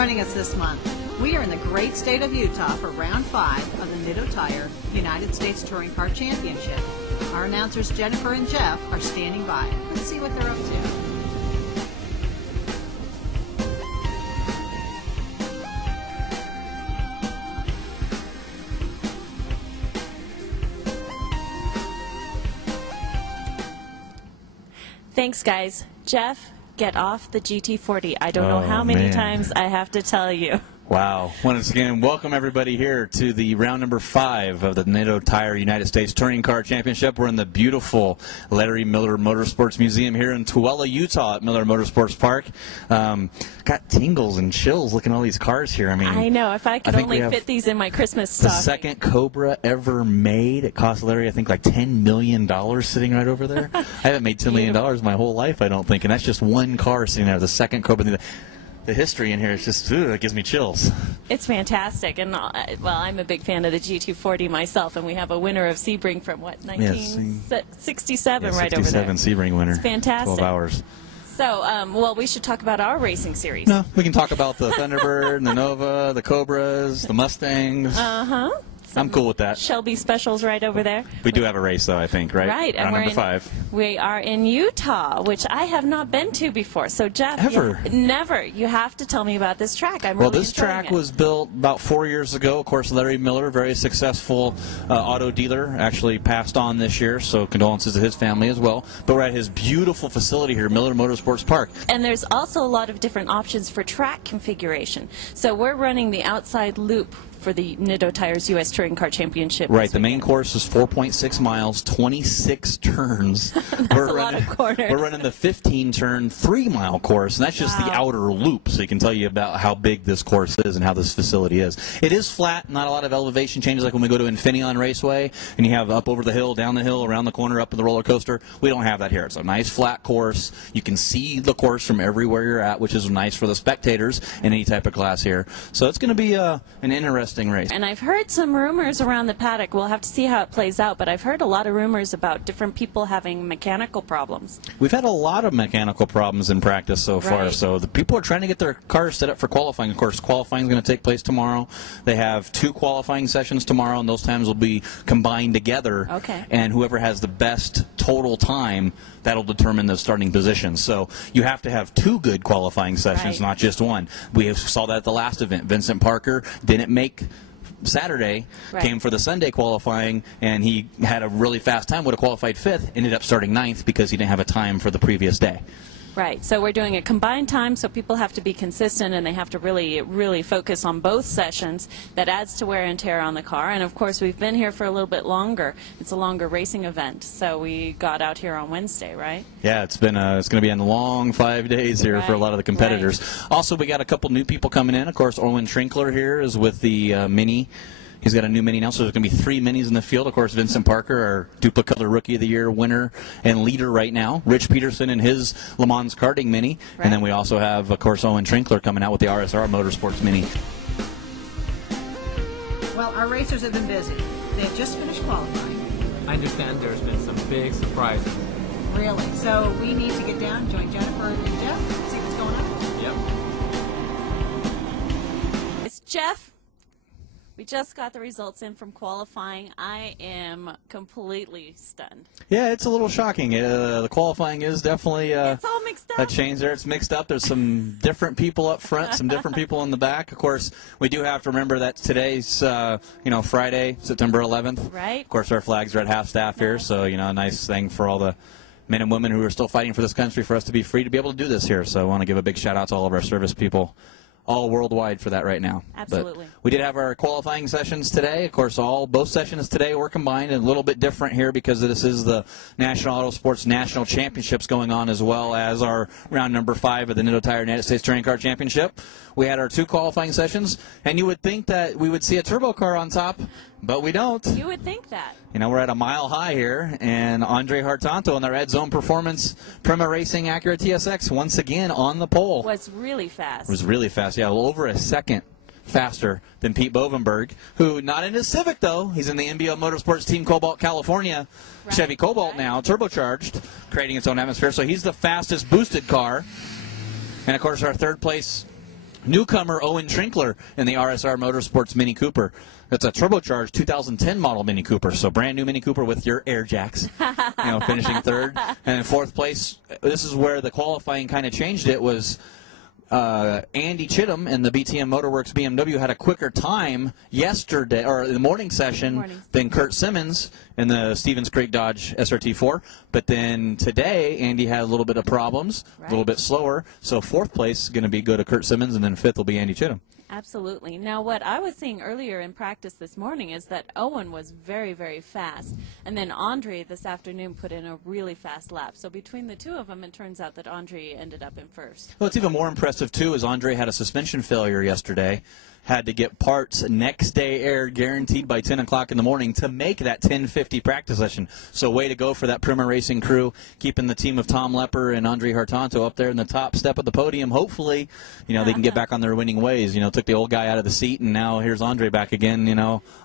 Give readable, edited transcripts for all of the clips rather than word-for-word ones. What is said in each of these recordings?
joining us this month. We are in the great state of Utah for Round 5 of the Nitto Tire United States Touring Car Championship. Our announcers Jennifer and Jeff are standing by. Let's see what they're up to. Thanks, guys. Jeff, get off the GT40. I don't know how many times I have to tell you. Wow. Once again, welcome everybody here to the round number 5 of the Nitto Tire United States Touring Car Championship. We're in the beautiful Larry Miller Motorsports Museum here in Tooele, Utah at Miller Motorsports Park. Got tingles and chills looking at all these cars here. I know. If I could only fit these in my Christmas stocking. The second Cobra ever made. It cost Larry, I think, like $10 million sitting right over there. I haven't made $10 million my whole life, I don't think. And that's just one car sitting there, the second Cobra. The history in here is just, it gives me chills. It's fantastic. And, well, I'm a big fan of the GT40 myself, and we have a winner of Sebring from, what, 1967 right over there. 67 Sebring winner. It's fantastic. 12 hours. So, well, we should talk about our racing series. No, we can talk about the Thunderbird, the Nova, the Cobras, the Mustangs. Uh-huh. I'm cool with that. Shelby specials right over there. We do have a race, though, I think, right? Right. Round number 5. We are in Utah, which I have not been to before. So, Jeff. Ever? Never. You have to tell me about this track. Well, this track was built about 4 years ago. Of course, Larry Miller, very successful auto dealer, actually passed on this year, so condolences to his family as well. But we're at his beautiful facility here, Miller Motorsports Park. And there's also a lot of different options for track configuration. So we're running the outside loop for the Nitto Tires U.S. Touring Car Championship. Right, the main course is 4.6 miles, 26 turns. That's a lot of corners. We're running the 15-turn, 3-mile course, and that's just the outer loop, so you can tell you about how big this course is and how this facility is. It is flat, not a lot of elevation changes like when we go to Infineon Raceway, and you have up over the hill, down the hill, around the corner, up in the roller coaster. We don't have that here. It's a nice flat course. You can see the course from everywhere you're at, which is nice for the spectators in any type of class here. So it's going to be an interesting race. And I've heard some rumors around the paddock. We'll have to see how it plays out, but I've heard a lot of rumors about different people having mechanical problems. We've had a lot of mechanical problems in practice so far, so the people are trying to get their cars set up for qualifying. Of course, qualifying is going to take place tomorrow. They have 2 qualifying sessions tomorrow, and those times will be combined together. Okay. And whoever has the best total time, that'll determine the starting position. So you have to have 2 good qualifying sessions, not just one. We saw that at the last event. Vincent Parker didn't make Saturday, came for the Sunday qualifying, and he had a really fast time, would have qualified 5th, ended up starting 9th because he didn't have a time for the previous day. Right, so we're doing a combined time, so people have to be consistent and they have to really focus on both sessions. That adds to wear and tear on the car, and of course we've been here for a little bit longer. It's a longer racing event, so we got out here on Wednesday, right? Yeah, it's been it's going to be a long 5 days here for a lot of the competitors. Also, we got a couple new people coming in. Of course, Owen Trinkler here is with the Mini. He's got a new Mini now, so there's going to be 3 Minis in the field. Of course, Vincent Parker, our Duplicolor Rookie of the Year winner and leader right now. Rich Peterson in his Le Mans karting Mini. And then we also have, of course, Owen Trinkler coming out with the RSR Motorsports Mini. Well, our racers have been busy. They have just finished qualifying. I understand there's been some big surprises. Really? So we need to get down, join Jennifer and Jeff, see what's going on. Yep. It's Jeff. We just got the results in from qualifying. I am completely stunned. Yeah, it's a little shocking. The qualifying is definitely it's all mixed up. A change there. It's mixed up. There's some different people up front, some different people in the back. Of course, we do have to remember that today's Friday, September 11th. Right. Of course, our flags are at half staff here, so a nice thing for all the men and women who are still fighting for this country, for us to be free to be able to do this here. So I want to give a big shout out to all of our service people all worldwide for that right now. Absolutely. But we did have our qualifying sessions today. Of course, both sessions today were combined and a little bit different here because this is the National Auto Sports National Championships going on, as well as our round number 5 of the Nitto Tire United States Touring Car Championship. We had our 2 qualifying sessions, and you would think that we would see a turbo car on top, but we don't. You would think that. We're at a mile high here, and Andrie Hartanto in the Red Zone Performance Prima Racing Acura TSX once again on the pole. Was really fast. Was really fast, yeah, well over a second faster than Pete Bovenberg, who, not in his Civic though, he's in the NBO Motorsports Team Cobalt California Chevy Cobalt now, turbocharged, creating its own atmosphere, so he's the fastest boosted car. And of course our third place Newcomer Owen Trinkler in the RSR Motorsports Mini Cooper. It's a turbocharged 2010 model Mini Cooper, so brand new Mini Cooper with your air jacks. Finishing third. And in fourth place, this is where the qualifying kind of changed it, was Andy Chittum in the BTM Motorworks BMW had a quicker time yesterday, or in the morning session, than Curt Simmons in the Stevens Creek Dodge SRT-4. But then today, Andy had a little bit of problems, a little bit slower. So fourth place is going to go to Curt Simmons, and then fifth will be Andy Chittum. Absolutely. Now, what I was seeing earlier in practice this morning is that Owen was very, very fast. And then Andrie this afternoon put in a really fast lap. So between the two of them, it turns out that Andrie ended up in first. Well, what's even more impressive, too, is Andrie had a suspension failure yesterday. Had to get parts next day air guaranteed by 10 o'clock in the morning to make that 10:50 practice session. So way to go for that Primer Racing crew, keeping the team of Tom Lepper and Andrie Hartanto up there in the top step of the podium. Hopefully, they can get back on their winning ways. Took the old guy out of the seat, and now here's Andrie back again,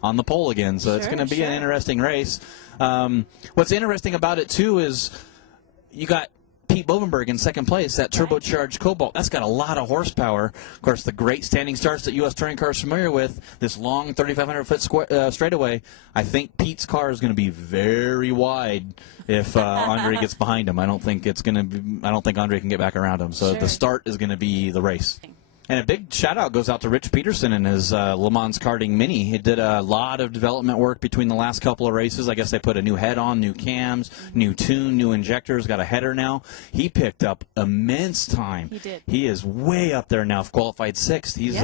on the pole again. So it's going to be an interesting race. What's interesting about it, too, is you got Pete Bovenberg in second place, that turbocharged Cobalt. That's got a lot of horsepower. Of course, the great standing starts that U.S. Touring Car is familiar with, this long 3,500-foot straightaway. I think Pete's car is going to be very wide if Andrie gets behind him. I don't think Andrie can get back around him. So the start is going to be the race. And a big shout-out goes out to Rich Peterson and his Le Mans karting Mini. He did a lot of development work between the last couple of races. I guess they put a new head on, new cams, new tune, new injectors, got a header now. He picked up immense time. He did. He is way up there now, qualified sixth. He's,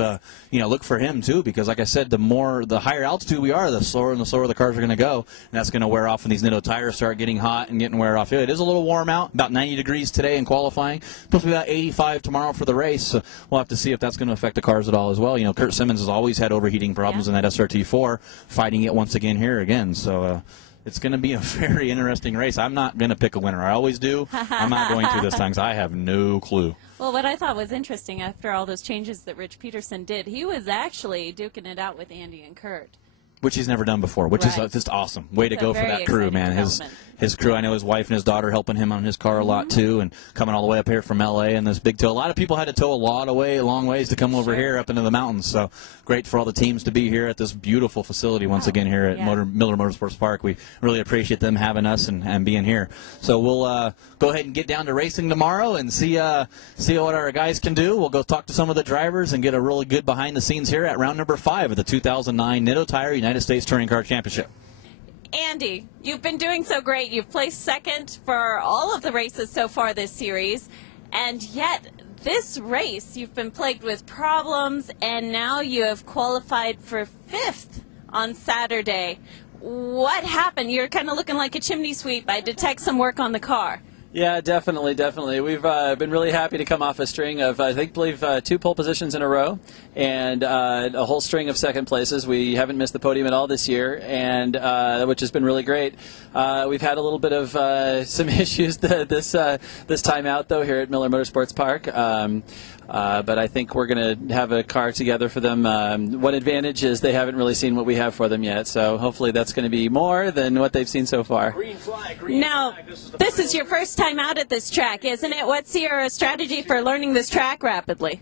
look for him, too, because, like I said, the higher altitude we are, the slower the cars are going to go. And that's going to wear off when these Nitto tires start getting hot and getting wear off. It is a little warm out, about 90 degrees today in qualifying. Supposed to be about 85 tomorrow for the race. So we'll have to see if that's going to affect the cars at all as well. Curt Simmons has always had overheating problems in that SRT-4, fighting it once again here again. So it's going to be a very interesting race. I'm not going to pick a winner. I always do. I'm not going to this time because I have no clue. Well, what I thought was interesting after all those changes that Rich Peterson did, he was actually duking it out with Andy and Curt. Which he's never done before, which is just awesome. Way to go for that crew, man. His crew, I know his wife and his daughter helping him on his car a lot, too, and coming all the way up here from L.A. and this big tow. A lot of people had to tow long ways to come over here up into the mountains. So great for all the teams to be here at this beautiful facility once again here at Miller Motorsports Park. We really appreciate them having us and being here. So we'll go ahead and get down to racing tomorrow and see what our guys can do. We'll go talk to some of the drivers and get a really good behind the scenes here at round number 5 of the 2009 Nitto Tire United States Touring Car Championship. Andy, you've been doing so great. You've placed second for all of the races so far this series, and yet this race you've been plagued with problems, and now you have qualified for 5th on Saturday. What happened? You're kind of looking like a chimney sweep. I detect some work on the car. Yeah, definitely. We've been really happy to come off a string of, I believe 2 pole positions in a row and a whole string of second places. We haven't missed the podium at all this year, and which has been really great. We've had a little bit of some issues this time out, though, here at Miller Motorsports Park. But I think we're going to have a car together for them. One advantage is they haven't really seen what we have for them yet, so hopefully that's going to be more than what they've seen so far. Green flag, now, this is your first time out at this track, isn't it? What's your strategy for learning this track rapidly?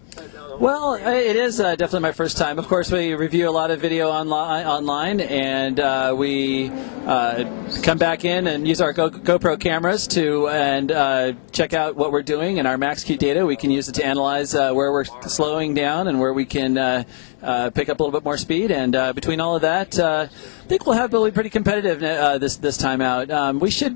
Well, it is definitely my first time. Of course, we review a lot of video online, and we come back in and use our GoPro cameras to check out what we're doing, and our MaxQ data. We can use it to analyze where we're slowing down and where we can pick up a little bit more speed. And between all of that, I think we'll have really pretty competitive this time out. We should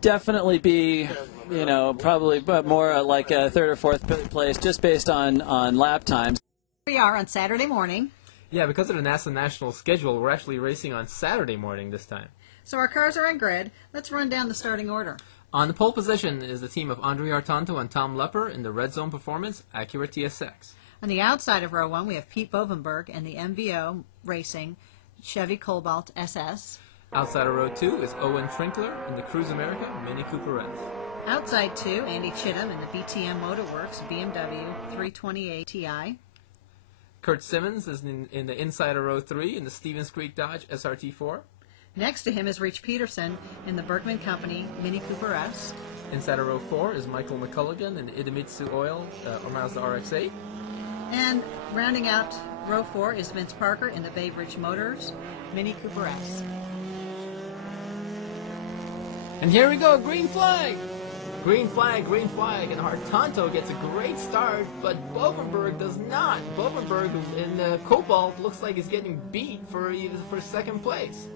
definitely be, probably more like a 3rd or 4th place, just based on lap times. We are on Saturday morning. Yeah, because of the NASA national schedule, we're actually racing on Saturday morning this time. So our cars are in grid. Let's run down the starting order. On the pole position is the team of Andrie Hartanto and Tom Lepper in the Red Zone Performance Acura TSX. On the outside of row 1, we have Pete Bovenberg and the MVO Racing Chevy Cobalt SS. Outside of row 2 is Owen Trinkler in the Cruise America Mini Cooper S. Outside 2, Andy Chittum in the BTM Motorworks BMW 328 Ti. Curt Simmons is in the inside of row 3 in the Stevens Creek Dodge SRT-4. Next to him is Rich Peterson in the Bergman Company Mini Cooper S. Inside of row 4 is Michael McCulligan in the Idemitsu Oil or Mazda RX-8. And rounding out row 4 is Vince Parker in the Bay Bridge Motors Mini Cooper S. And here we go, green flag! Green flag, and Hartanto gets a great start, but Bovenberg does not. Bovenberg in the Cobalt looks like he's getting beat for second place.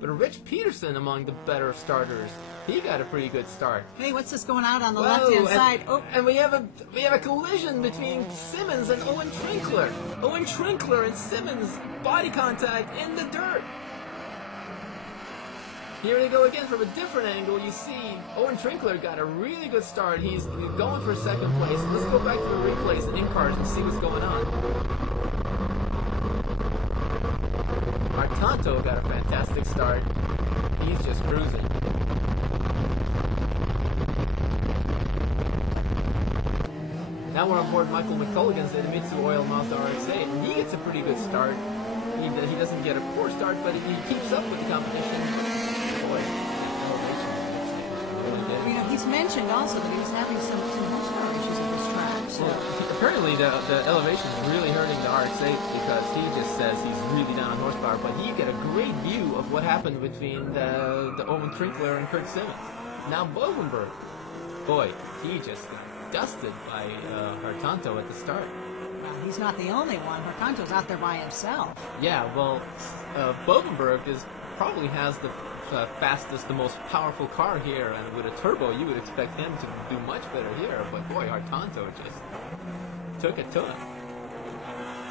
But Rich Peterson among the better starters, he got a pretty good start. Hey, what's this going out on the left-hand side? Oh. And we have a collision between Simmons and Owen Trinkler. Owen Trinkler and Simmons body contact in the dirt. Here they go again from a different angle. You see Owen Trinkler got a really good start. He's going for second place. Let's go back to the replays and in-cars and see what's going on. Hartanto got a fantastic start. He's just cruising. Now we're on board Michael McCulligan's Mitsu Oil Mazda RX-8, and he gets a pretty good start. He doesn't get a poor start, but he keeps up with the competition. You know, he's mentioned also that he was having some horsepower issues at this track. So. Well, apparently the elevation is really hurting the RX-8 because he just says he's really down on horsepower, but you get a great view of what happened between the Owen Trinkler and Curt Simmons. Now Bovenberg, boy, he just got dusted by Hartanto at the start. Well, he's not the only one. Hartanto's out there by himself. Yeah, well, Bovenberg probably has the fastest, the most powerful car here, and with a turbo, you would expect him to do much better here. But boy, Hartanto just took it to him.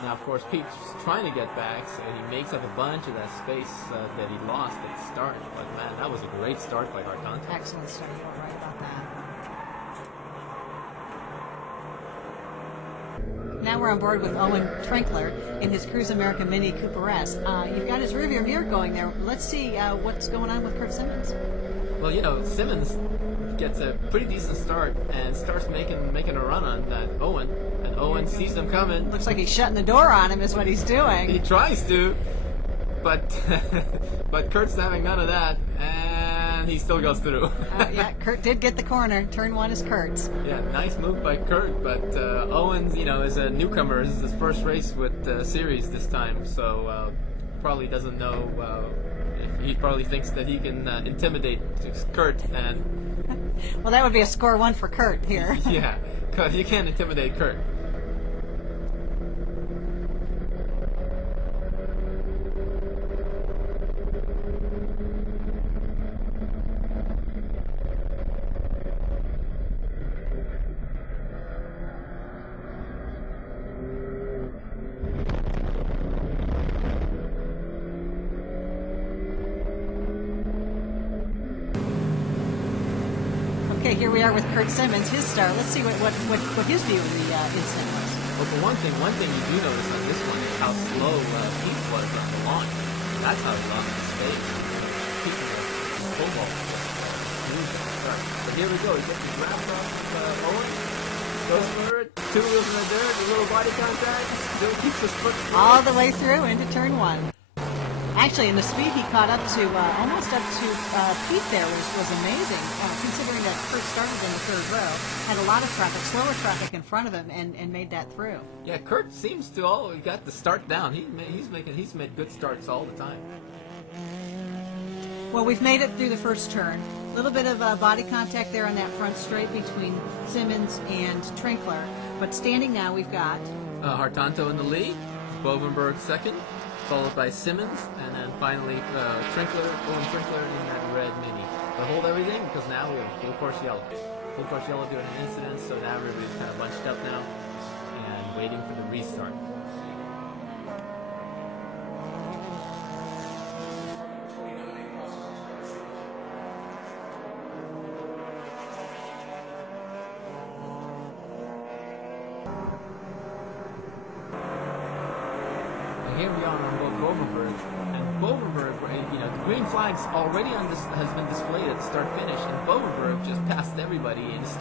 Now, of course, Pete's trying to get back, so he makes up a bunch of that space that he lost at the start. But man, that was a great start by Hartanto. Excellent start. You're right about that. Now we're on board with Owen Trinkler in his Cruise America Mini Cooper S. You've got his rearview mirror going there. Let's see what's going on with Curt Simmons. Well, you know, Simmons gets a pretty decent start and starts making a run on that Owen, and Owen sees them coming. Looks like he's shutting the door on him is what he's doing. He tries to, but but Kurt's having none of that, and he still goes through. Yeah, Curt did get the corner. Turn 1 is Kurt's. Yeah, nice move by Curt, but Owens, you know, is a newcomer. This is his first race with the series this time, so probably doesn't know. He probably thinks that he can intimidate Curt, and well, that would be a score 1 for Curt here. Yeah, because you can't intimidate Curt. Okay, here we are with Curt Simmons, his start. Let's see what his view of the incident was. Well, for one thing you do notice on this one is how slow Pete was on the launch. That's how he lost the stage. Pete was a cobalt. But here we go. He gets his wrapped off Owen. Goes for it. 2 wheels in the dirt. A little body contact. Still keeps his foot through. All the way through into turn 1. Actually, in the speed he caught up to, almost up to Pete there was amazing, considering that Curt started in the 3rd row, had a lot of traffic, slower traffic in front of him, and made that through. Yeah, Curt seems to always got the start down. He's made good starts all the time. Well, we've made it through the first turn. A little bit of body contact there on that front straight between Simmons and Trinkler, but standing now we've got Hartanto in the lead, Bovenberg second, followed by Simmons, and then finally Owen Trinkler in that red Mini. But hold everything, because now we have full course yellow. Full course yellow doing an incident, so now everybody's kind of bunched up now and waiting for the restart. Here we are on Bovenberg, and Bovenberg, you know, the green flag's already has been displayed at start finish, and Bovenberg just passed everybody and he's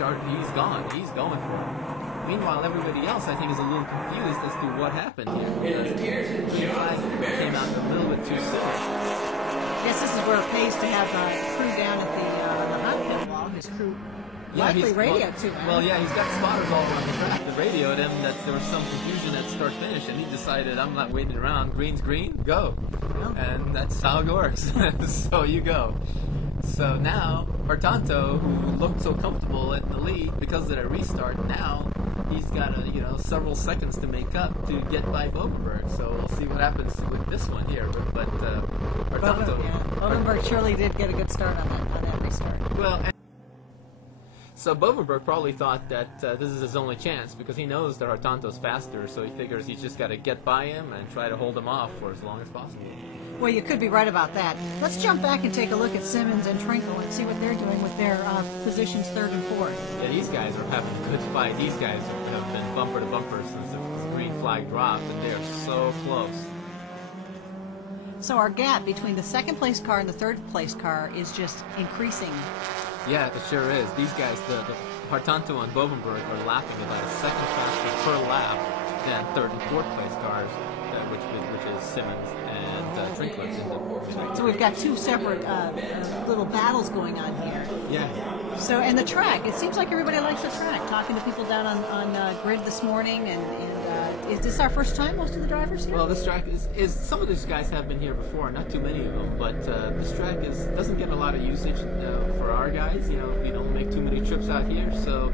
gone, he's going for it. Meanwhile, everybody else, I think, is a little confused as to what happened here. The green flag came out a little bit too soon. Yes, this is where it pays to have crew down at the hot pit wall, his crew likely radioed to him. Well, yeah, he's got spotters all around the track. They radioed him that there was some confusion at start-finish, and he decided, I'm not waiting around. Green's green, go. Well. And that's how it works. So you go. So now, Hartanto, who looked so comfortable in the lead because of that restart, now he's got several seconds to make up to get by Bovenberg. So we'll see what happens with this one here. But Hartanto, Bovenberg surely did get a good start on that restart. Well, so Bovenberg probably thought that this is his only chance because he knows that Hartanto's faster. So he figures he's just got to get by him and try to hold him off for as long as possible. Well, you could be right about that. Let's jump back and take a look at Simmons and Trinkler and see what they're doing with their positions 3rd and 4th. Yeah, these guys are having a good fight. These guys have been bumper to bumper since the green flag dropped, and they are so close. So our gap between the 2nd place car and the 3rd place car is just increasing. Yeah, it sure is. These guys, the Hartanto and Bovenberg, are lapping about a second faster per lap than 3rd and 4th place cars, which is Simmons and Trinkler. So we've got two separate little battles going on here. Yeah. So, and the track, it seems like everybody likes the track. Talking to people down on grid this morning, and is this our first time, most of the drivers here? Well, this track is some of these guys have been here before, not too many of them, but this track doesn't get a lot of usage for our guys. We don't make too many trips out here, so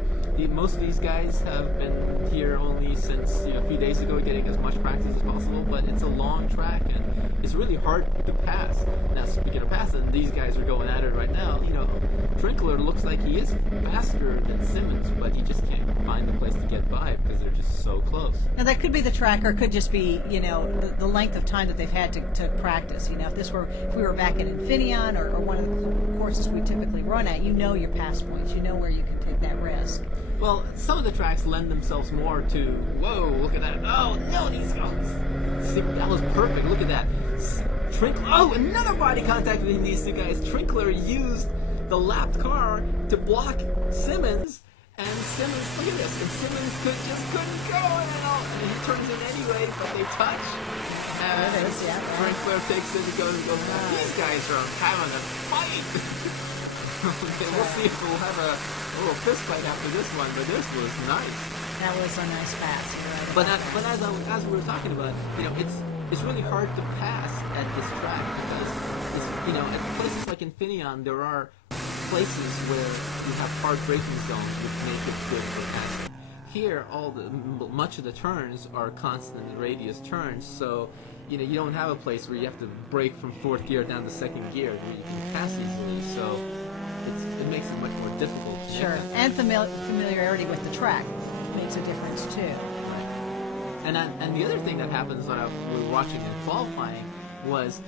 most of these guys have been here only since a few days ago, getting as much practice as possible. But it's a long track, and it's really hard to pass. Now, speaking of passing, these guys are going at it right now. Trinkler looks like he is faster than Simmons, but he just can't find the place to get by because they're just so close. Now that could be the track, or it could just be the length of time that they've had to practice. If we were back at Infineon or one of the courses we typically run at, your pass points, where you can take that risk. Well, some of the tracks lend themselves more to, whoa, look at that. Oh, no, these guys. See, that was perfect. Look at that. Trinkler, another body contact between these two guys. Trinkler used the lapped car to block Simmons, and Simmons, look at this, and Simmons couldn't go, and he turns in anyway, but they touch. And Trinkler takes it and goes, these guys are having a fight. Okay, we'll see if we'll have a little fist fight after this one, but this was nice. That was a nice pass. But as we were talking about, it's really hard to pass at this track because at places like Infineon, there are places where you have hard braking zones which make it good for passing. Here, much of the turns are constant radius turns, so you don't have a place where you have to brake from 4th gear down to 2nd gear where you can pass easily. So it makes it much more difficult. Sure, and familiarity with the track makes a difference too. Right. And the other thing that happens when we were watching in qualifying was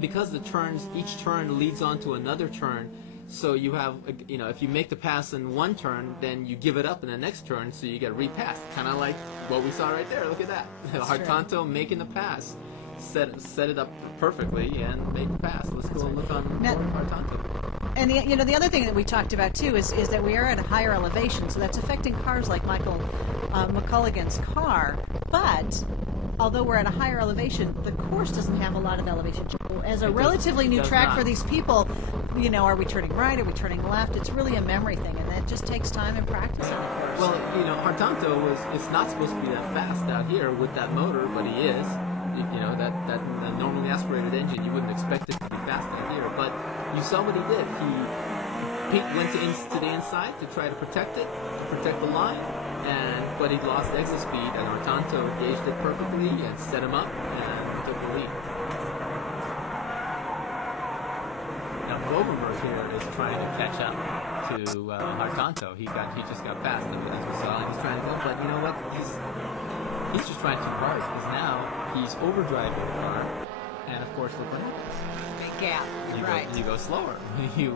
because each turn leads on to another turn. So you have, if you make the pass in one turn, then you give it up in the next turn, so you get repassed. Kind of like what we saw right there. Look at that. Hartanto making the pass. Set it up perfectly and make the pass. Let's go and look on Hartanto. And the other thing that we talked about too is that we are at a higher elevation, so that's affecting cars like Michael McCulligan's car. But although we're at a higher elevation, the course doesn't have a lot of elevation. As a relatively new track for these people, are we turning right? Are we turning left? It's really a memory thing, and that just takes time and practice on the course. Well, Hartanto it's not supposed to be that fast out here with that motor, but he is. That normally aspirated engine, you wouldn't expect it to be fast out here, but you saw what he did. He went to the inside to try to protect it, to protect the line, but he lost exit speed, and Hartanto engaged it perfectly and set him up and took the lead. Now Bovenberg here is trying to catch up to Hartanto. He just got past him, as we saw, and he's trying to go, but you know what? He's just trying too hard, because now he's overdriving the car, and of course, look what happens. Big gap. You go slower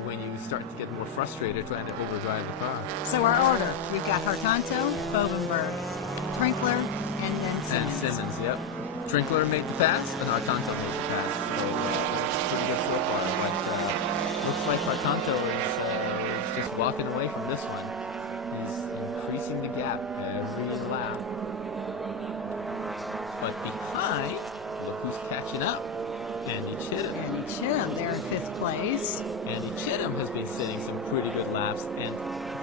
when you start to get more frustrated trying to overdrive the car. So our order, we've got Hartanto, Bovenberg, Trinkler, and then Simmons. And Simmons, yep. Trinkler made the pass, and Hartanto made the pass. So pretty good so far. But looks like Hartanto is just walking away from this one. He's increasing the gap every lap. But behind, look who's catching up. Andy Chittum. Andy Chittum there in 5th place. Andy Chittum has been sitting some pretty good laps, and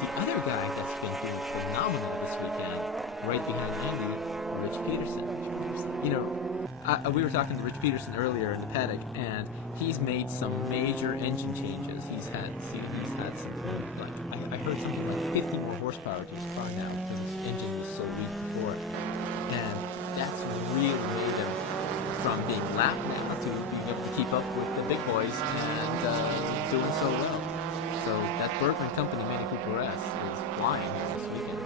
The other guy that's been doing phenomenal this weekend, right behind Andrie, Rich Peterson. You know, we were talking to Rich Peterson earlier in the paddock, and he's made some major engine changes. He's had some, like, I heard something like 50 more horsepower to his car now because his engine was so weak before. And that's really made him from being lap now to being able to keep up with the big boys and doing so well. So that Bergman company, Mini Cooper S, is flying here this weekend.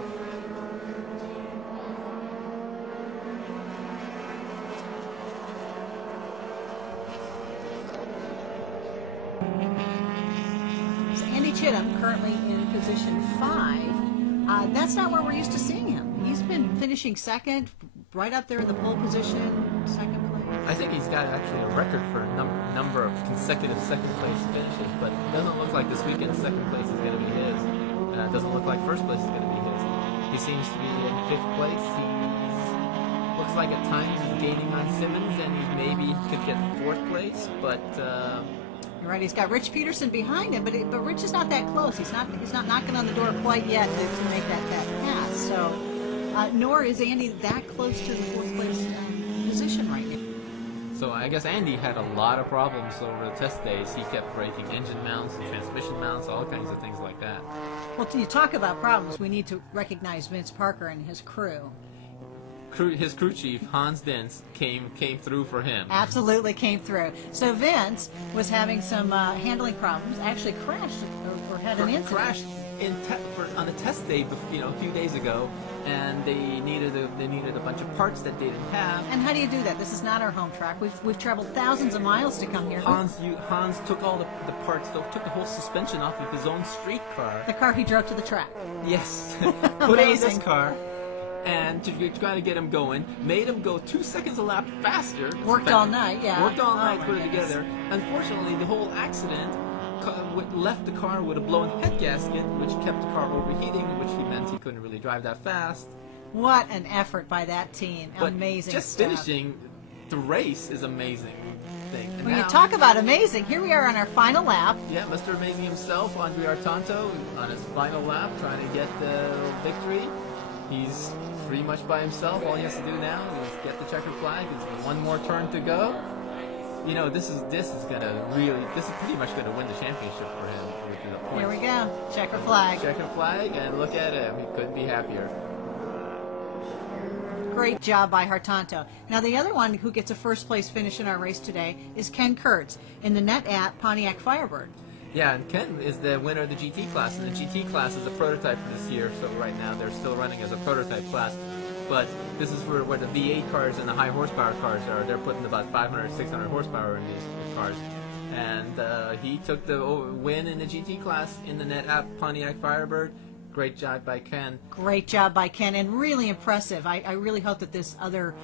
So Andy Chittum currently in position 5. That's not where we're used to seeing him. He's been finishing second, right up there in the pole position, second place. I think he's got actually a record for a number of consecutive second place finishes, but it doesn't look like this weekend second place is going to be his. It doesn't look like first place is going to be his. He seems to be in 5th place. Looks like at times he's gaining on Simmons, and he maybe could get 4th place, but You're right. He's got Rich Peterson behind him, but Rich is not that close. He's not knocking on the door quite yet to make that pass. So, nor is Andy that close to the 4th place position right now. So I guess Andy had a lot of problems over the test days. He kept breaking engine mounts and transmission mounts, all kinds of things like that. Well, you talk about problems, we need to recognize Vince Parker and his crew. His crew chief, Hans Dentz, came through for him. Absolutely came through. So Vince was having some handling problems, actually crashed or had an incident. Crashed on the test day, a few days ago, and they needed a bunch of parts that they didn't have. And how do you do that? This is not our home track. We've traveled thousands of miles to come here. Hans took all the parts, took the whole suspension off of his own street car. The car he drove to the track. Yes. Put it in this car, and to try to get him going, made him go 2 seconds a lap faster. Worked all night, yeah. Worked all night to put it together. Unfortunately, the whole accident left the car with a blown head gasket, which kept the car overheating, which meant he couldn't really drive that fast. What an effort by that team. But amazing just stuff. finishing the race is amazing thing. And When you now, talk about amazing, here we are on our final lap. yeah, Mr. Amazing himself, Andrie Hartanto, on his final lap, trying to get the victory. He's pretty much by himself. All he has to do now is get the checkered flag. There's one more turn to go. You know, this is pretty much gonna win the championship for him with the points. Here we go. Checker flag. Checkered flag, and look at him. He couldn't be happier. Great job by Hartanto. Now the other one who gets a first place finish in our race today is Ken Kurtz in the Net at Pontiac Firebird. Yeah, and Ken is the winner of the GT class, and the GT class is a prototype for this year, so right now they're still running as a prototype class. But this is where the V8 cars and the high horsepower cars are. They're putting about 500, 600 horsepower in these cars. And he took the win in the GT class in the Net at Pontiac Firebird. Great job by Ken. Great job by Ken, and really impressive. I really hope that this other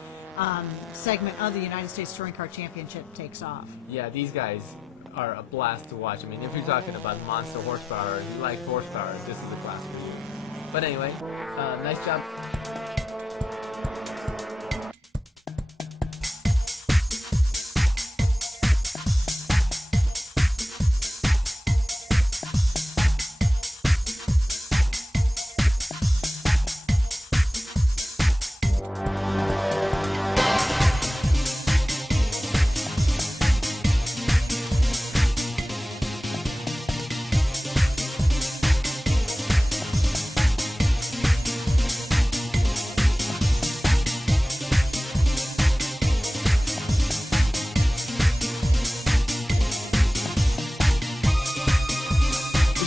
segment of the United States Touring Car Championship takes off. Yeah, these guys are a blast to watch. I mean, if you're talking about monster horsepower, and you like horsepower, this is the class for you. But anyway, nice job.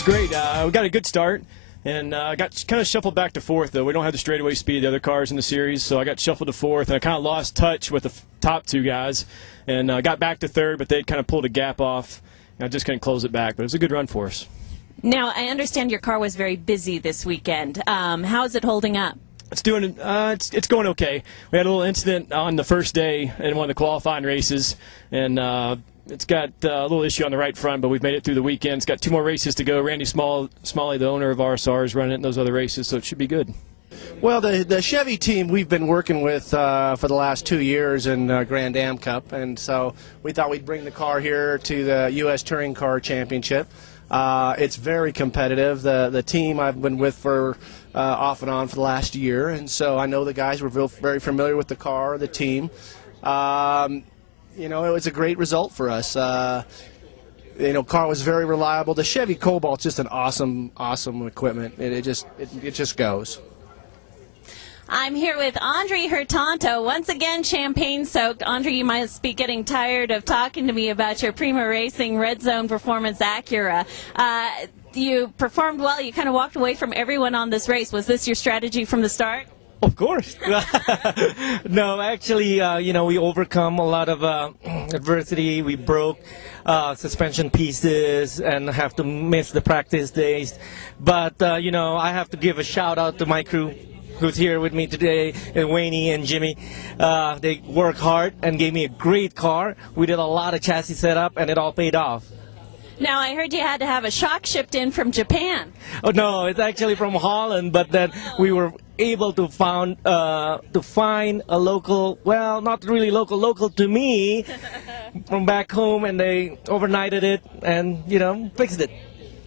Great. We got a good start, and I got kind of shuffled back to 4th, though. We don't have the straightaway speed of the other cars in the series, so I got shuffled to 4th, and I kind of lost touch with the top 2 guys, and got back to 3rd, but they'd kind of pulled a gap off, and I just couldn't close it back, but it was a good run for us. Now, I understand your car was very busy this weekend. How is it holding up? It's going okay. We had a little incident on the first day in one of the qualifying races, and it's got a little issue on the right front, but we've made it through the weekend. It's got 2 more races to go. Randy Smalley, the owner of RSR, is running it in those other races, so it should be good. Well, the Chevy team we've been working with for the last 2 years in Grand Am Cup, and so we thought we'd bring the car here to the U.S. Touring Car Championship. It's very competitive. The team I've been with for off and on for the last year, and so I know the guys were very familiar with the car, the team. You know, it was a great result for us. You know, car was very reliable. The Chevy Cobalt's just an awesome equipment. It just goes. I'm here with Andrie Hartanto, once again champagne-soaked. Andrie, you must be getting tired of talking to me about your Prima Racing Red Zone Performance Acura. You performed well. You kind of walked away from everyone on this race. Was this your strategy from the start? Of course. No, actually, you know, we overcome a lot of adversity. We broke suspension pieces and have to miss the practice days. But, you know, I have to give a shout out to my crew who's here with me today, and Wayne and Jimmy. They work hard and gave me a great car. We did a lot of chassis setup, and it all paid off. Now, I heard you had to have a shock shipped in from Japan. Oh, no, it's actually from Holland, but then we were able to find a local, well, not really local to me, from back home, and they overnighted it and, you know, fixed it.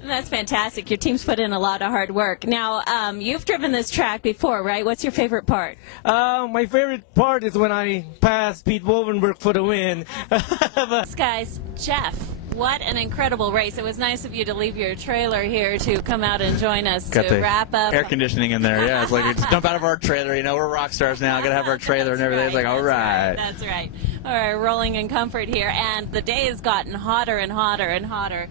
That's fantastic. Your team's put in a lot of hard work. Now, you've driven this track before, right? What's your favorite part? My favorite part is when I pass Pete Wolvenberg for the win. Guys, Jeff, what an incredible race. It was nice of you to leave your trailer here to come out and join us Got to the wrap up. air conditioning in there, yeah. It's like, just jump out of our trailer, you know, we're rock stars now, gotta have our trailer and everything. It's like, all right. That's right. All right, rolling in comfort here. And the day has gotten hotter and hotter and hotter.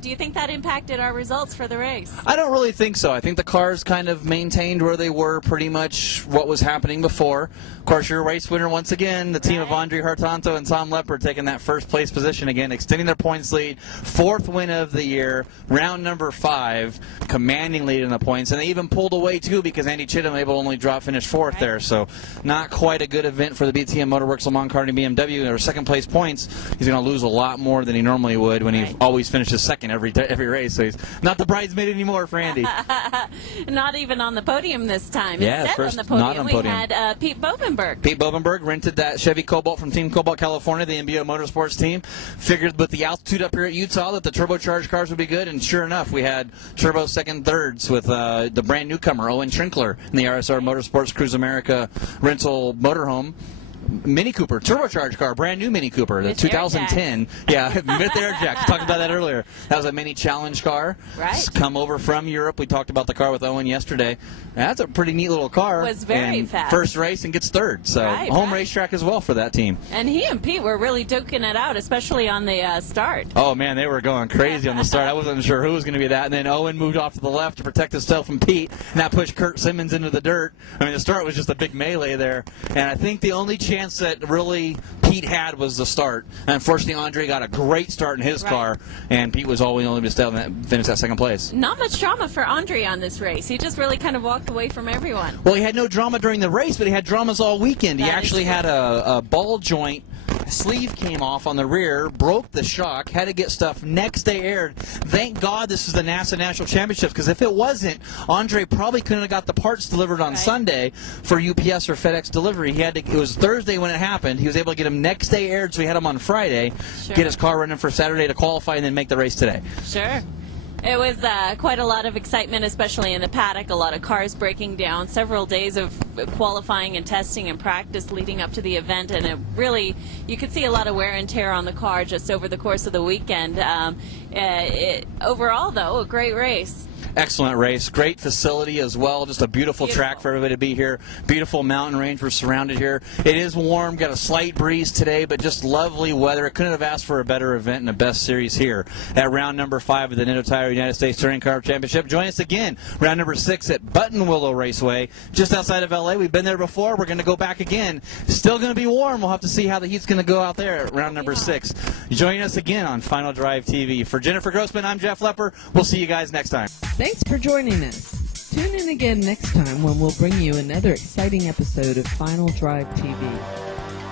Do you think that impacted our results for the race? I don't really think so. I think the cars kind of maintained where they were, pretty much what was happening before. Of course, your race winner once again, the team of Andrie Hartanto and Tom Lepper taking that first place position again, extending their points lead. 4th win of the year, round number 5, commanding lead in the points. And they even pulled away, too, because Andy Chittum able to only finish 4th there. So not quite a good event for the BTM Motorworks Le Mans Karting BMW. Or second place points, he's going to lose a lot more than he normally would when he always finishes second every race. So he's not the bridesmaid anymore for Andy. Not even on the podium this time. Yeah, instead first on the podium, not on the podium. We had Pete Bovenberg. Pete Bovenberg rented that Chevy Cobalt from Team Cobalt California, the MBO Motorsports team. Figured with the altitude up here at Utah that the turbocharged cars would be good, and sure enough, we had turbo second thirds with the brand newcomer Owen Trinkler in the RSR Motorsports Cruise America rental motorhome. Mini Cooper, turbocharged car, brand new Mini Cooper, the 2010. Yeah, with air jacks. Talked about that earlier. That was a mini challenge car. Right. It's come over from Europe. We talked about the car with Owen yesterday. That's a pretty neat little car. It was very fast. First race and gets 3rd. So home racetrack as well for that team. And he and Pete were really duking it out, especially on the start. Oh, man, they were going crazy on the start. I wasn't sure who was going to be that. And then Owen moved off to the left to protect himself from Pete, and that pushed Curt Simmons into the dirt. I mean, the start was just a big melee there. And I think the only chance that really Pete had was the start. And unfortunately, Andrie got a great start in his car, and Pete was only able to finish that second place. Not much drama for Andrie on this race. He just really kind of walked away from everyone. Well, he had no drama during the race, but he had dramas all weekend. He actually had a ball joint. Sleeve came off on the rear, broke the shock, had to get stuff next day aired. Thank God this is the NASA National Championships, because if it wasn't, Andrie probably couldn't have got the parts delivered on Sunday for UPS or FedEx delivery. It was Thursday when it happened. He was able to get them next day aired, so he had them on Friday, get his car running for Saturday to qualify, and then make the race today. Sure. It was quite a lot of excitement, especially in the paddock. A lot of cars breaking down. Several days of qualifying and testing and practice leading up to the event, and it really, you could see a lot of wear and tear on the car just over the course of the weekend. Overall, though, a great race. Excellent race. Great facility as well. Just a beautiful track for everybody to be here. Beautiful mountain range. We're surrounded here. It is warm. Got a slight breeze today, but just lovely weather. It couldn't have asked for a better event and a best series here at round number 5 of the Nitto Tire United States Touring Car Championship. Join us again, round number 6 at Buttonwillow Raceway, just outside of LA. We've been there before. We're going to go back again. Still going to be warm. We'll have to see how the heat's going to go out there at round number 6. Join us again on Final Drive TV. For Jennifer Grossman, I'm Jeff Lepper. We'll see you guys next time. Thanks for joining us. Tune in again next time when we'll bring you another exciting episode of Final Drive TV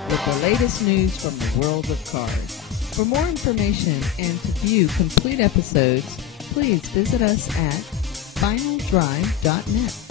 with the latest news from the world of cars. For more information and to view complete episodes, please visit us at finaldrive.net.